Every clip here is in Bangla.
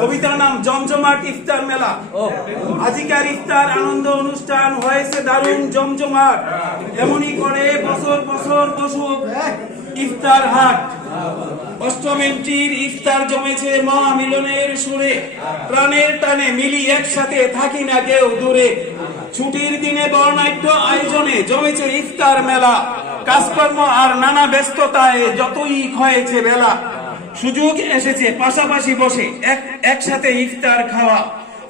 কবিতার নাম জমজমাট ইফতার মেলা। আজিকার ইফতার আনন্দ অনুষ্ঠান হয়েছে দারুণ জমজমাট, এমনই করে বছর বছর বসুক ইফতার হাট। অষ্টমীর ইফতার জমেছে মহামিলনের সুরে, প্রাণের টানে মিলি একসাথে, থাকি না কেউ দূরে। ছুটির দিনে বর্ণাঢ্য আয়োজনে জমেছে ইফতার মেলা, কাজকর্ম আর নানা ব্যস্ততায় যতই হয়েছে বেলা। সুযোগ এসেছে পাশাপাশি বসে একসাথে ইফতার খাওয়া,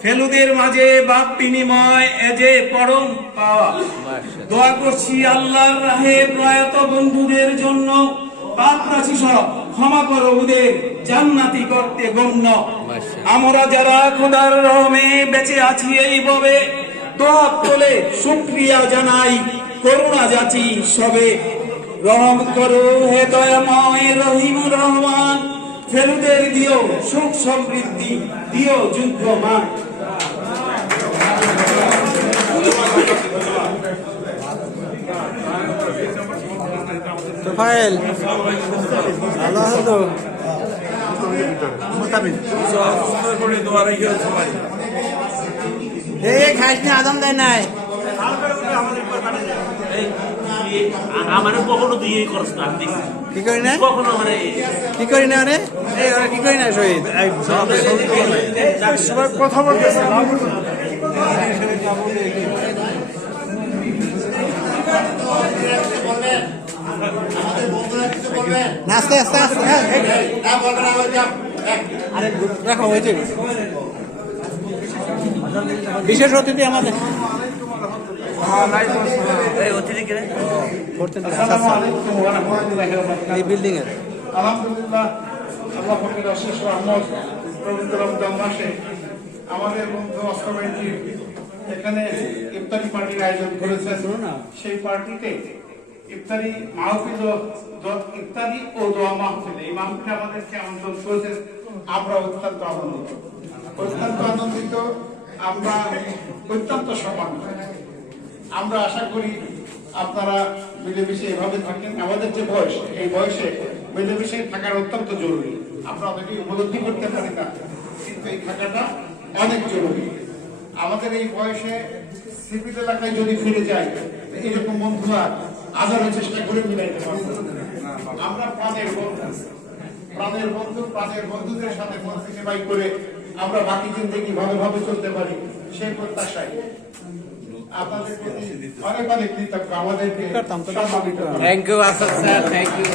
ফেলুদের মাঝে বাপ বিনিময় এজে পরম পাওয়া। দোয়া করছি আল্লাহর রাহে প্রয়াত বন্ধুদের জন্য, পাপ রাশি সব ক্ষমা করো ওদের, জান্নাতি করতে গণ্য। আমরা যারা খোদার রহমে বেঁচে আছি এই ভাবে, দোয়া তোলে শুকরিয়া জানাই, করুণা যাচি সবে। রহম করো হে দয়াময় রহিমুর রহমান, ফেলুদের দিও সুখ সমৃদ্ধি, দিও যুদ্ধমান। তোফায়েল ভালো আছো তো? খাইস নি, আদম দেয় নাই। আমারে কখনো দিয়ে করছ না, আমি দেখছি কি করি না, কখনো মানে কি করি না রে, এই ওরা কি করি না শহীদ সবাই কথা বলতেছে। আস্তে আস্তে আস্তে আরে রাখো হয়েছে। বিশেষ অতিথি আমাদের এই বিল্ডিং এর। আলহামদুলিল্লাহ, আল্লাহ পাকের অশেষ রহমত, পবিত্র রমজান মাসে আমাদের বন্ধু অস্কারবাইজি এখানে ইফতারি পার্টির আয়োজন করেছেন। সেই পার্টিতে ইফতারি মাহফিল, ইফতারি ও দোয়া মাহফিল, এই মাহফিলে আমাদেরকে আমন্ত্রণ করেছেন। আমরা অত্যন্ত আনন্দিত, আমরা অত্যন্ত সম্মানিত। আমরা আশা করি আপনারা মিলেমিশে এভাবে থাকেন। আমাদের যে বয়স, এই বয়সে মিলেমিশে থাকার অত্যন্ত জরুরি। আমরা অনেকে উপলব্ধি করতে পারি না, কিন্তু এই থাকাটা অনেক জরুরি। আমাদের এই বয়সে সিপিট এলাকায় যদি ফিরে যাই, এরকম বন্ধুরা আজারের চেষ্টা করে মিলাইতে পারবো। আমরা প্রাণের বন্ধুদের সাথে মন্ত্রী করে আমরা বাকি জিন্দগি ভালোভাবে চলতে পারি, সেই প্রত্যাশায় আপনাদের প্রতি অনেক অনেক কৃতজ্ঞ। আমাদেরকে thank you Asad sir, thank you.